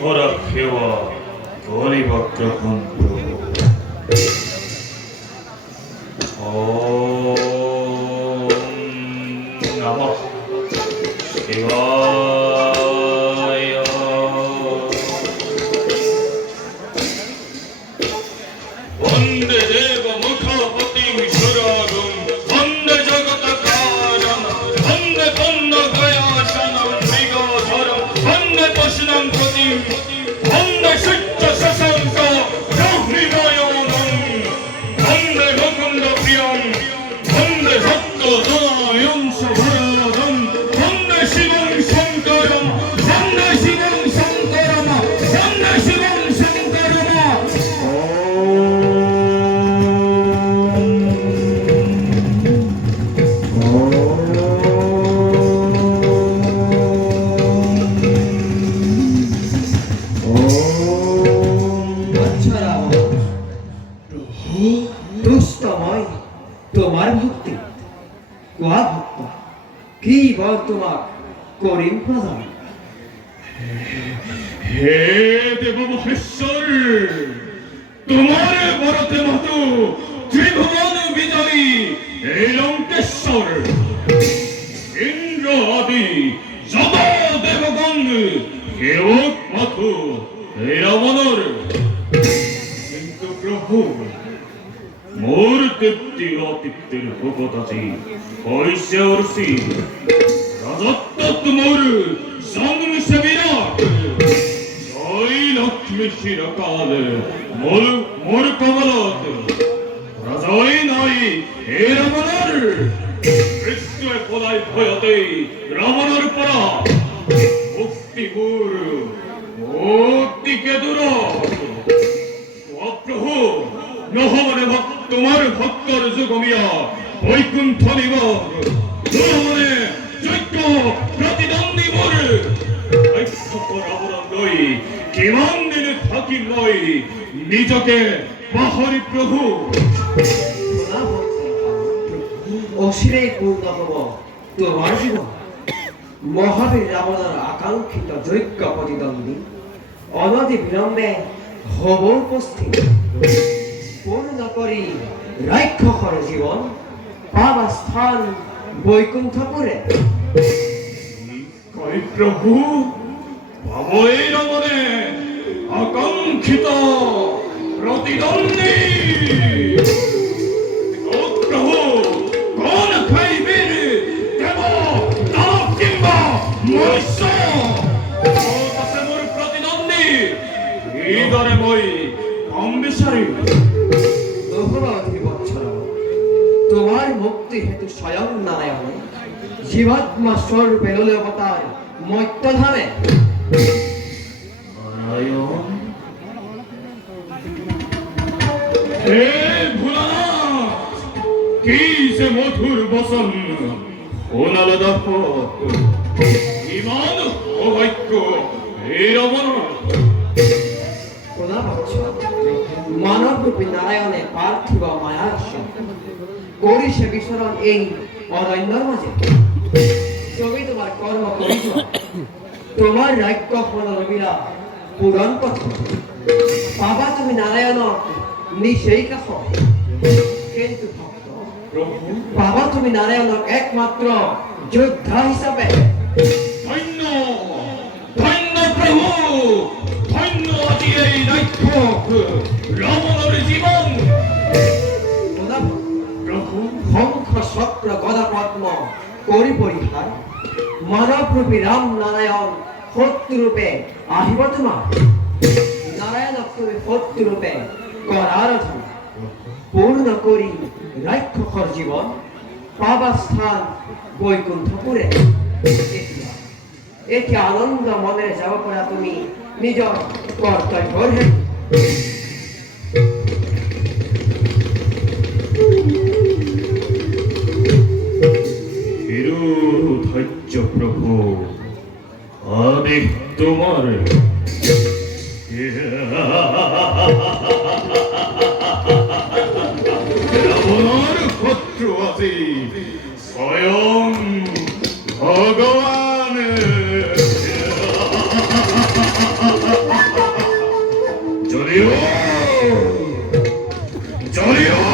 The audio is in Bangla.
ভরা খেওয়া করিব গ্রহণ প্রভু। ওম নমঃ শিবায়। বন্দে দেব মুখপতিং সুরাগম, বন্দে জগৎ কারণ, বন্দে পন্ন গয়াসনম মৃগধরম, বন্দে পশুনাং পতিং, বন্দে সূর্য শশাঙ্ক রোহিণায়নম, বন্দে মুকুন্দ প্রিয়ম, বন্দে সত্য দয়ায়ং শুভরদম, বন্দে শিবং শঙ্করম, বন্দে শিবং শঙ্করম, বন্দে শিবং শঙ্করম। দুষ্টময় তোমার ভক্তি কোয়া ভক্ত কি বল তোমার করিম প্রদান। হে দেব মহেশ্বর, তোমার বরতে মতো ত্রিভুবন বিজয়ী এই লঙ্কেশ্বর, ইন্দ্র আদি যত দেবগণ কেউ মাথু এই রাবণর। কিন্তু প্রভু মোর তৃপ্তি অতৃপ্তির ভোগত আছে হইছে অর্ষি, রাজত্ব তোমার জন্মসে বিরাট, জয় লক্ষ্মী চিরকাল মোর কমলত, রাজয় নাই হে রাবণর। কৃষ্ণে পলাই ভয়তে রাবণর পরা, মুক্তিপুর মুক্তিকে দূর। প্রভু নহবনে তোমার ভক্তর যুগমিয়া বৈকুণ্ঠ নিব, নহবনে যজ্ঞ প্রতিদ্বন্দ্বী মোর রাবণ লই কিমান দিনে থাকি লই নিজকে পাহরি প্রভু। অশিরে পূর্ণ হব তোমার জীবন, মহাবীর রাবণের আকাঙ্ক্ষিত যজ্ঞ প্রতিদ্বন্দ্বী অনতি বিলম্বে হব উপস্থিত। পূর্ণ করি রাক্ষসর জীবন, পাবা স্থান বৈকুণ্ঠপুরে। কই প্রভু পাব এই রাবণে আকাঙ্ক্ষিত প্রতিদ্বন্দ্বী। ও প্রভু কোন খাইবেন, দেব দানব কিংবা মনুষ্য, মোর প্রতিদ্বন্দ্বী এই দরে মই কম বিচারি। তোমার মুক্তি হেতু স্বয়ং নারায়ণ জীবাত্মা স্বরূপে ললে অবতার মৈত্যধামে। নারায়ণ হে ভোলানাথ, কি যে মধুর বসন শোনাল দেখো, ইমান অবাক্য হে রমণ। মানব রূপী নারায়ণে পার্থিব মায়ার করিছে বিচরণ এই অরণ্যর মাঝে। তুমি তোমার কর্ম করিছ, তোমার রাজ্য রবিরা পূরণ পথ পাবা তুমি নারায়ণ নিশেই কাছ। কিন্তু ভক্ত পাবা তুমি নারায়ণ একমাত্র যোদ্ধা হিসাবে। ধন্য ধন্য প্রভু, ধন্য আজি এই রাক্ষস রাবণের জীবন। প্রভু শঙ্খ চক্র গদা পদ্ম করি পরিহার, মানবরূপী রাম নারায়ণ শত্রুরূপে আহিব তোমার। নারায়ণক তুমি শত্রুরূপে কর আরাধনা, পূর্ণ করি রাক্ষসর জীবন, পাবা স্থান বৈকুণ্ঠপুরে। এটি আনন্দ মনে যাব পড়া তুমি নিজ কর্তব্যের হেতু। ধৈর্য প্রভু, আদেখ তোমার রাবণের শত্রু আছে স্বয়ং ভগবান। হরিও